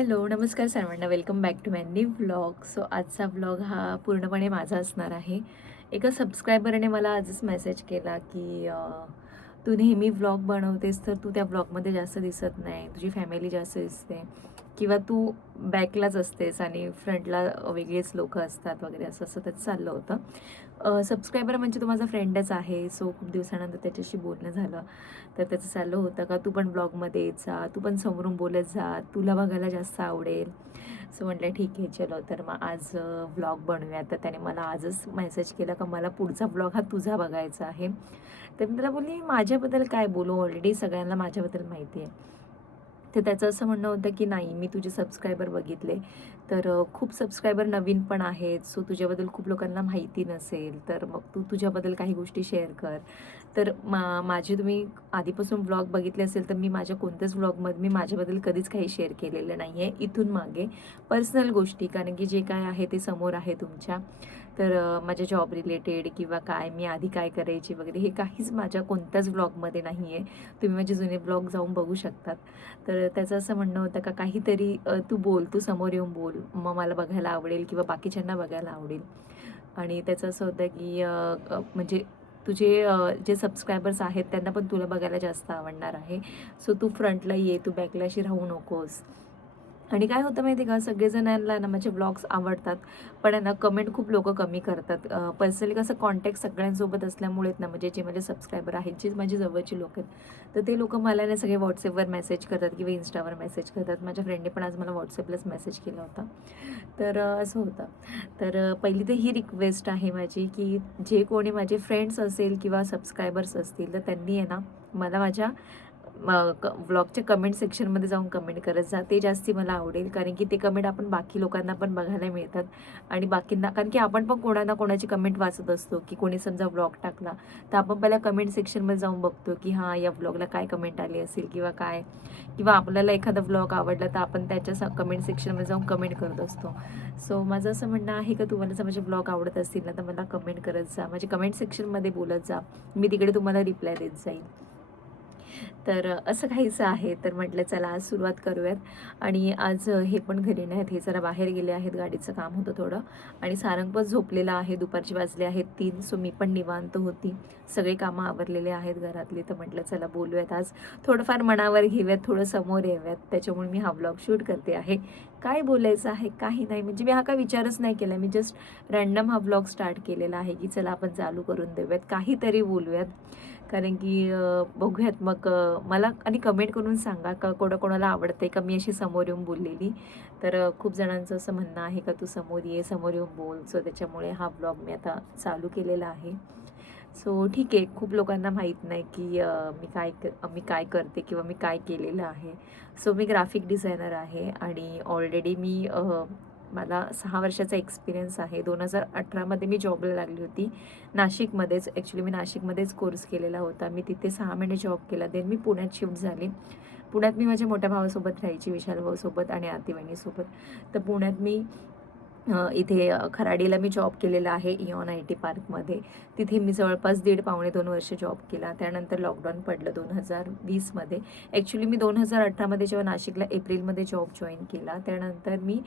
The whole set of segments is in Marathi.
हॅलो, नमस्कार सर्वांना. Welcome back to my new vlog. So आजचा व्लॉग हा पूर्णपणे माझा असणार आहे. एका सबस्क्रायबरने मला आजच मेसेज केला की तू नेहमी व्लॉग बनवतेस तर तू त्या व्लॉगमध्ये जास्त दिसत नाही, तुझी फॅमिली जास्त दिसते किंवा तू बॅकलाच असतेस आणि फ्रंटला वेगळेच लोक असतात वगैरे, असं असं त्याचं चाललं होतं. सबस्क्रायबर म्हणजे तो माझा फ्रेंडच आहे. सो खूप दिवसानंतर त्याच्याशी बोलणं झालं. तर त्याचं चाललं होतं का तू पण ब्लॉगमध्ये येत जा, तू पण समोरून बोलत जा, तुला बघायला जास्त आवडेल. सो म्हटलं ठीक आहे, चलो तर मग आज व्लॉग बनवूया. तर त्याने मला आजच मेसेज केला का मला पुढचा व्लॉग हा तुझा बघायचा आहे. तर मी त्याला बोलली माझ्याबद्दल काय बोलू, ऑलरेडी सगळ्यांना माझ्याबद्दल माहिती आहे. तर त्याचं असं म्हणणं होतं की नाही, मी तुझे सबस्क्रायबर बघितले, तर खूप सबस्क्रायबर नवीन पण आहेत. सो तुझ्याबद्दल खूप लोकांना माहिती नसेल, तर मग तू तुझ्याबद्दल काही गोष्टी शेअर कर. तर माझे तुम्ही आधीपासून व्लॉग बघितले असेल तर मी माझ्या कोणत्याच व्लॉगमध्ये मी माझ्याबद्दल कधीच काही शेअर केलेलं नाही आहे इथून मागे, पर्सनल गोष्टी. कारण की जे काय आहे ते समोर आहे तुमच्या. तर माझ्या जॉब रिलेटेड किंवा काय मी आधी काय करायची वगैरे हे काहीच माझ्या कोणत्याच व्लॉगमध्ये नाही आहे. तुम्ही माझे जुने ब्लॉग जाऊन बघू शकतात. तर त्याचं असं म्हणणं होतं का काहीतरी तू बोल, तू समोर येऊन बोल, मग मला बघायला आवडेल किंवा बाकीच्यांना बघायला आवडेल. आणि त्याचं असं होतं की म्हणजे तुझे जे सबस्क्रायबर्स आहेत त्यांना पण तुला बघायला जास्त आवडणार आहे. सो तू फ्रंटला ये, तू बॅकला अशी राहू नकोस. आणि काय होतं माहिती आहे का, सगळेजणांना ना माझे व्लॉग्स आवडतात, पण आहे ना कमेंट खूप लोकं कमी करतात. पर्सनली कसं कॉन्टॅक्ट सगळ्यांसोबत असल्यामुळेच ना, म्हणजे जे माझे सबस्क्रायबर आहेत, जे माझी जवळची लोक आहेत, तर ते लोकं मला ना सगळे WhatsAppवर मेसेज करतात किंवा Instaवर मेसेज करतात. माझ्या फ्रेंडने पण आज मला WhatsAppलाच मेसेज केला होता. तर असं होतं. तर पहिली तर ही रिक्वेस्ट आहे माझी की जे कोणी माझे फ्रेंड्स असेल किंवा सबस्क्रायबर्स असतील, तर त्यांनी आहे ना मला माझ्या व्लॉगच्या कमेंट सेक्शनमध्ये जाऊन कमेंट करत जा. ते जास्ती मला आवडेल, कारण की ते कमेंट आपण बाकी लोकांना पण बघायला मिळतात. आणि बाकींना, कारण की आपण पण कोणा कोणाची कमेंट वाचत असतो की कोणी समजा व्लॉग टाकला तर आपण पहिला कमेंट सेक्शनमध्ये जाऊन बघतो की हां, या व्लॉगला काय कमेंट आली असेल किंवा काय, किंवा आपल्याला एखादा व्लॉग आवडला तर आपण त्याच्या कमेंट सेक्शनमध्ये जाऊन कमेंट करत असतो. सो माझं असं म्हणणं आहे का तुम्हाला जर माझे ब्लॉग आवडत असतील ना तर मला कमेंट करत जा, माझे कमेंट सेक्शनमध्ये बोलत जा, मी तिकडे तुम्हाला रिप्लाय देत जाईल. तर असं काहीसं आहे. तर म्हटलं चला आज सुरुवात करूयात. आणि आज हे पण घरी नाहीत, हे जरा बाहेर गेले आहेत, गाडीचं काम होतं थोडं. आणि सारंग पण झोपलेला आहे, दुपारचे वाजले आहेत 3. सो मी पण निवांत होती, सगळे कामं आवरलेले आहेत घरातली. तर म्हटलं चला बोलूयात आज, थोडंफार मनावर घेऊयात, थोडं समोर येऊयात. त्याच्यामुळे मी हा व्लॉग शूट करते आहे. काय बोलायचं आहे काही नाही, म्हणजे मी हा काय विचारच नाही केला, मी जस्ट रॅन्डम हा व्लॉग स्टार्ट केलेला आहे की चला आपण चालू करून देऊयात, काहीतरी बोलूयात. कारण की बघूयात मग मला आणि कमेंट करून सांगा का कोणाकोणाला आवडते का मी अशी समोर येऊन बोललेली. तर खूप जणांचं असं म्हणणं आहे का तू समोर ये, समोर येऊन बोल. सो त्याच्यामुळे हा ब्लॉग मी आता चालू केलेला आहे. सो ठीक आहे, खूप लोकांना माहीत नाही की मी काय करते किंवा मी काय केलेलं आहे. सो मी ग्राफिक डिझायनर आहे आणि ऑलरेडी मला 6 वर्षाचा एक्सपिरियन्स आहे. 2018मध्ये मी जॉबला लागली होती नाशिकमध्येच. ॲक्च्युली मी नाशिकमध्येच कोर्स केलेला होता. मी तिथे 6 महिने जॉब केला. देन मी पुण्यात शिफ्ट झाली. पुण्यात मी माझ्या मोठ्या भावासोबत राहायची, विशाल भाऊसोबत आणि आरती वहिनीसोबत. तर पुण्यात मी इथे खराडीला मी जॉब केलेला आहे इऑन IT पार्कमध्ये. तिथे मी जवळपास दीड पावणे 2 वर्ष जॉब केला. त्यानंतर लॉकडाऊन पडलं 2020मध्ये. ॲक्च्युली मी 2018मध्ये जेव्हा नाशिकला एप्रिलमध्ये जॉब जॉईन केला, त्यानंतर मी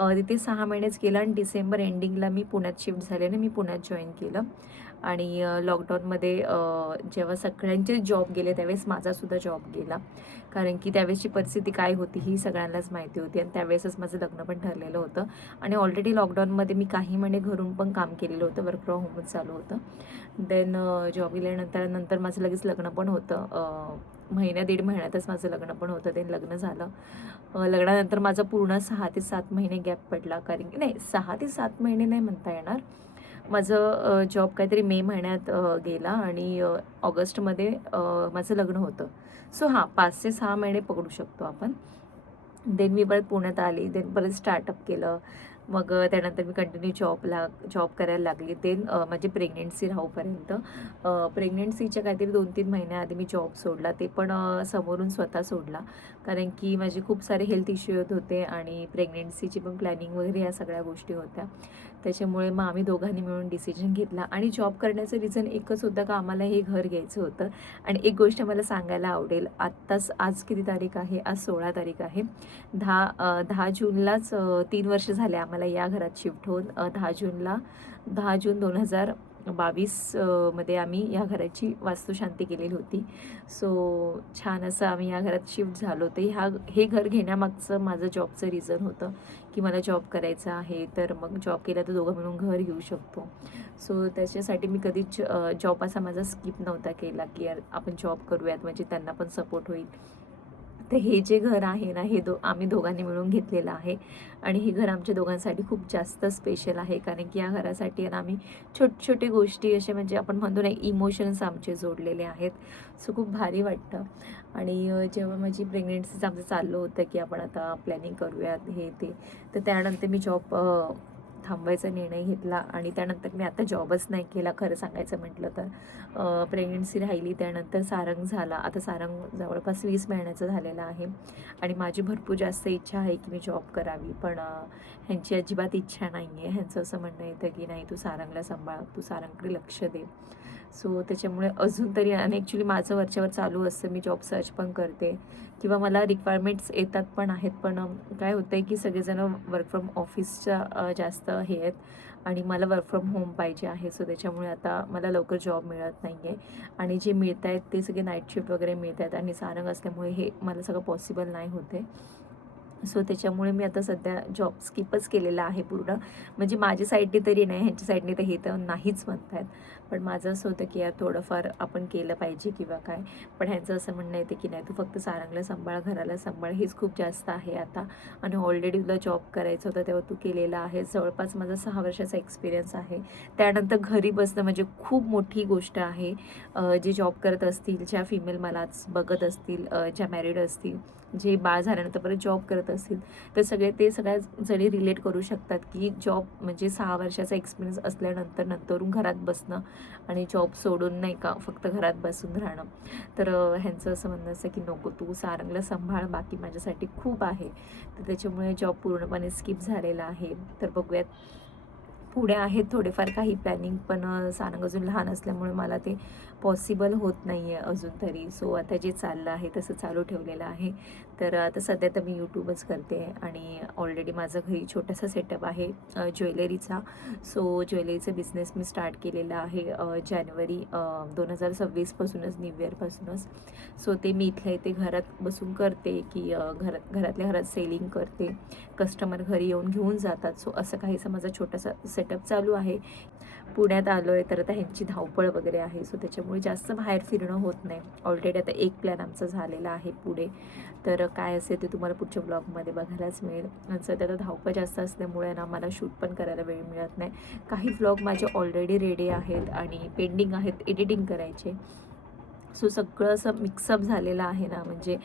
तिथे 6 महिनेच केला आणि डिसेंबर एंडिंगला मी पुण्यात शिफ्ट झाले आणि मी पुण्यात जॉईन केलं. आणि लॉकडाऊनमध्ये जेव्हा सगळ्यांचे जॉब गेले त्यावेळेस माझासुद्धा जॉब गेला. कारण की त्यावेळेसची परिस्थिती काय होती ही सगळ्यांनाच माहिती होती आणि त्यावेळेसच माझं लग्न पण ठरलेलं होतं. आणि ऑलरेडी लॉकडाऊनमध्ये मी काही महिने घरून पण काम केलेलं होतं, वर्क फ्रॉम होमच चालू होतं. देन जॉब गेल्यानंतर माझं लगेच लग्न पण होतं. महिन्या दीड महिन्यातच माझं लग्न पण होतं. देन लग्न झालं. लग्नानंतर माझा पूर्ण 6 ते 7 महिने गॅप पडला. कारण की नाही, 6 ते 7 महिने नाही म्हणता येणार. माझं जॉब काहीतरी मे महिन्यात गेला आणि ऑगस्टमध्ये माझं लग्न होतं. सो हां, 5 ते 6 महिने पकडू शकतो आपण. देन मी परत पुण्यात आली. देन परत स्टार्टअप केलं. मग त्यानंतर मी कंटिन्यू जॉब करायला लागली ते माझी प्रेग्नेन्सी राहूपर्यंत. प्रेग्नेन्सीच्या काहीतरी 2-3 महिन्याआधी मी जॉब सोडला, ते पण समोरून स्वतः सोडला. कारण की माझे खूप सारे हेल्थ इश्यू येत होते आणि प्रेग्नेन्सीची पण प्लॅनिंग वगैरे या सगळ्या गोष्टी होत्या. त्याच्यामुळे मग आम्ही दोघांनी मिळून डिसिजन घेतला आणि जॉब करण्याचं रिझन एकच होतं का आम्हाला हे घर घ्यायचं होतं. आणि एक गोष्ट मला सांगायला आवडेल, आज किती तारीख आहे? आज 16 तारीख आहे. 10 जूनलाच 3 वर्ष झाले आम्हाला या घरात शिफ्ट होऊन. 10 जून 2022 मध्ये आम्ही या घराची वास्तुशांती केलेली होती. सो छान असं आम्ही या घरात शिफ्ट झालो. ते हे घर घेण्यामागचं माझं जॉबचं रिझन होतं की मला जॉब करायचा आहे, तर मग जॉब केला तर दोघं मिळून घर घेऊ शकतो. सो त्याच्यासाठी मी कधीच जॉब असा माझा स्किप नव्हता केला की यार आपण जॉब करूयात, म्हणजे त्यांना पण सपोर्ट होईल. तर हे जे घर आहे ना, हे आम्ही दोघांनी मिळून घेतलेलं आहे आणि हे घर आमच्या दोघांसाठी खूप जास्त स्पेशल आहे. कारण की या घरासाठी आहे ना आम्ही छोटे गोष्टी असे म्हणजे आपण म्हणतो ना इमोशन्स आमचे जोडलेले आहेत. सो खूप भारी वाटतं. आणि जेव्हा माझी प्रेग्नेन्सीचं आमचं चाललं होतं की आपण आता प्लॅनिंग करूयात हे ते, तर त्यानंतर मी जॉब थांबवायचा निर्णय घेतला आणि त्यानंतर मी आता जॉबच नाही केला खरं सांगायचं म्हटलं तर. प्रेग्नेन्सी राहिली, त्यानंतर सारंग झाला. आता सारंग जवळपास 20 महिन्याचं झालेलं आहे आणि माझी भरपूर जास्त इच्छा आहे की मी जॉब करावी, पण ह्यांची अजिबात इच्छा नाही आहे. ह्यांचं असं म्हणणं येतं की नाही तू सारंगला सांभाळ, तू सारंगकडे लक्ष दे. सो त्याच्यामुळे अजून तरी आणि ॲक्च्युली माझं वरच्यावर चालू असतं, मी जॉब सर्च पण करते किंवा मला रिक्वायरमेंट्स येतात पण आहेत. पण काय होतं आहे की सगळेजणं वर्क फ्रॉम ऑफिसच्या जास्त हे आहेत आणि मला वर्क फ्रॉम होम पाहिजे आहे. सो त्याच्यामुळे आता मला लवकर जॉब मिळत नाही आहे आणि जे मिळत आहेत ते सगळे नाईट शिफ्ट वगैरे मिळत आहेत आणि सारंग असल्यामुळे हे मला सगळं पॉसिबल नाही होते. सो त्याच्यामुळे मी आता सध्या जॉब स्किपच केलेला आहे पूर्ण. म्हणजे माझ्या साईडने तरी नाही, ह्यांच्या साईडने तर हे तर नाहीच म्हणत आहेत. पण माझं असं होतं की यार थोडंफार आपण केलं पाहिजे किंवा काय. पण ह्यांचं असं म्हणणं येतं की नाही तू फक्त सारंगला सांभाळ, घराला सांभाळ, हेच खूप जास्त आहे आता. आणि ऑलरेडी तुला जॉब करायचं होतं तेव्हा तू केलेला आहे. जवळपास माझा 6 वर्षाचा एक्सपिरियन्स आहे. त्यानंतर घरी बसणं म्हणजे खूप मोठी गोष्ट आहे. जे जॉब करत असतील, ज्या फिमेल मलाच बघत असतील, ज्या मॅरिड असतील, जे बाळ झाल्यानंतर परत जॉब करत असतील, तर सगळ्या जणी रिलेट करू शकतात की जॉब म्हणजे 6 वर्षाचा एक्सपिरियन्स असल्यानंतर नंतरून घरात बसणं आणि जॉब सोडून नाही का फक्त घरात बसून राहणं. तर ह्यांचं असं म्हणणं असं की नको तू सारंगला सांभाळ, बाकी माझ्यासाठी खूप आहे. तर त्याच्यामुळे जॉब पूर्णपणे स्किप झालेला आहे. तर बघूयात पुढे आहेत थोडेफार काही प्लॅनिंग, पण सारंग अजून लहान असल्यामुळे मला ते पॉसिबल होत नाही आहे अजून तरी. सो आता जे चाललं आहे तसं चालू ठेवलेलं आहे. तर आता सध्या तर मी यूट्यूबच करते आणि ऑलरेडी माझं घरी छोटासा सेटअप आहे ज्वेलरीचा. सो ज्वेलरीचा बिझनेस मी स्टार्ट केलेला आहे जानेवारी 2026पासूनच, न्यू इयरपासूनच. सो ते मी इथल्या इथे घरात बसून करते की घरातल्या घरात सेलिंग करते, कस्टमर घरी येऊन घेऊन जातात. सो असं काहीसा माझा छोटासा सेटअप चालू आहे. पुण्यात आलो आहे तर आता ह्यांची धावपळ वगैरे आहे, सो त्याच्यामुळे जास्त बाहेर फिरणं होत नाही. ऑलरेडी आता एक प्लॅन आमचा झालेला आहे पुढे, तर काय असेल ते तुम्हाला पुढच्या ब्लॉगमध्ये बघायलाच मिळेल. सध्या आता धावपळ जास्त असल्यामुळे ना मला शूट पण करायला वेळ मिळत नाही. काही व्लॉग माझे ऑलरेडी रेडी आहेत आणि पेंडिंग आहेत एडिटिंग करायचे. सो सगळं असं मिक्सअप झालेलं आहे ना, म्हणजे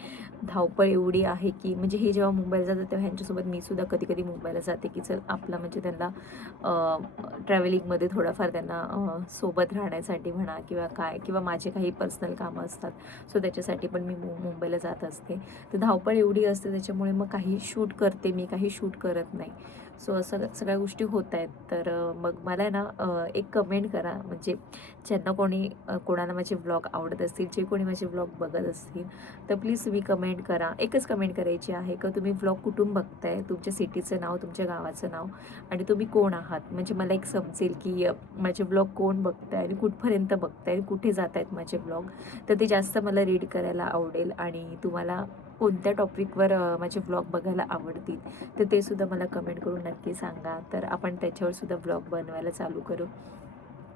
धावपळ एवढी आहे की म्हणजे हे जेव्हा मुंबईला जातात तेव्हा ह्यांच्यासोबत मी सुद्धा कधी कधी मुंबईला जाते की चल आपला म्हणजे त्यांना ट्रॅव्हलिंगमध्ये थोडाफार त्यांना सोबत राहण्यासाठी म्हणा किंवा काय, किंवा माझे काही पर्सनल कामं असतात. सो त्याच्यासाठी पण मी मुंबईला जात असते. तर धावपळ एवढी असते त्याच्यामुळे मग काही शूट करते मी, काही शूट करत नाही. सो असं सगळ्या गोष्टी होत आहेत. तर मग मला ना एक कमेंट करा, म्हणजे ज्यांना कोणाला माझे व्लॉग आवडत असतील, जे कोणी माझे व्लॉग बघत असतील, तर प्लीज तुम्ही कमेंट करा. एकच कमेंट करायची आहे का तुम्ही व्लॉग कुठून बघताय, तुमच्या सिटीचं नाव, तुमच्या गावाचं नाव आणि तुम्ही कोण आहात, म्हणजे मला एक समजेल की माझे व्लॉग कोण बघताय आणि कुठपर्यंत बघताय आणि कुठे जात आहेत माझे व्लॉग. तर ते जास्त मला रीड करायला आवडेल. आणि तुम्हाला कोणत्या टॉपिकवर माझे व्लॉग बघायला आवडतील तर ते सुद्धा मला कमेंट करून नक्की सांगा. तर आपण त्याच्यावर सुद्धा व्लॉग बनवायला चालू करू.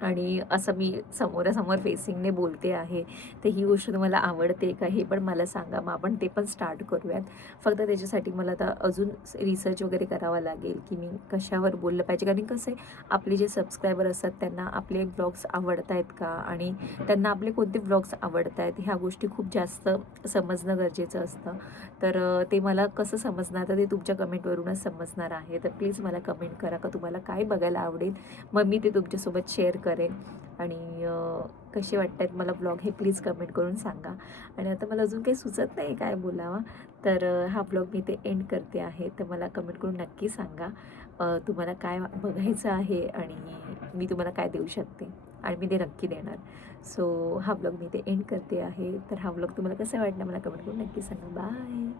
आणि असं मी समोरासमोर फेसिंगने बोलते आहे, तर ही गोष्ट तुम्हाला आवडते का हे पण मला सांगा. मग आपण ते पण स्टार्ट करूयात. फक्त त्याच्यासाठी मला आता अजून रिसर्च वगैरे करावा लागेल, की मी कशावर बोललं पाहिजे. कारण कसं आहे, आपले जे सबस्क्रायबर असतात त्यांना आपले ब्लॉग्स आवडत आहेत का आणि त्यांना आपले कोणते ब्लॉग्स आवडत आहेत ह्या गोष्टी खूप जास्त समजणं गरजेचं असतं. तर ते मला कसं समजणार, तर ते तुमच्या कमेंटवरूनच समजणार आहे. तर प्लीज मला कमेंट करा का तुम्हाला काय बघायला आवडेल. मग मी ते तुमच्यासोबत शेअर करेन आणि कसे वाटत आहेत मला ब्लॉग हे प्लीज कमेंट करून सांगा. आणि आता मला अजून काही सुचत नाही काय बोलावं, तर हा ब्लॉग मी ते एंड करते आहे. तर मला कमेंट करून नक्की सांगा तुम्हाला काय बघायचं आहे आणि मी तुम्हाला काय देऊ शकते आणि मी ते नक्की देणार. सो हा ब्लॉग मी ते एंड करते आहे. तर हा ब्लॉग तुम्हाला कसा वाटला मला कमेंट करून नक्की सांगा. बाय.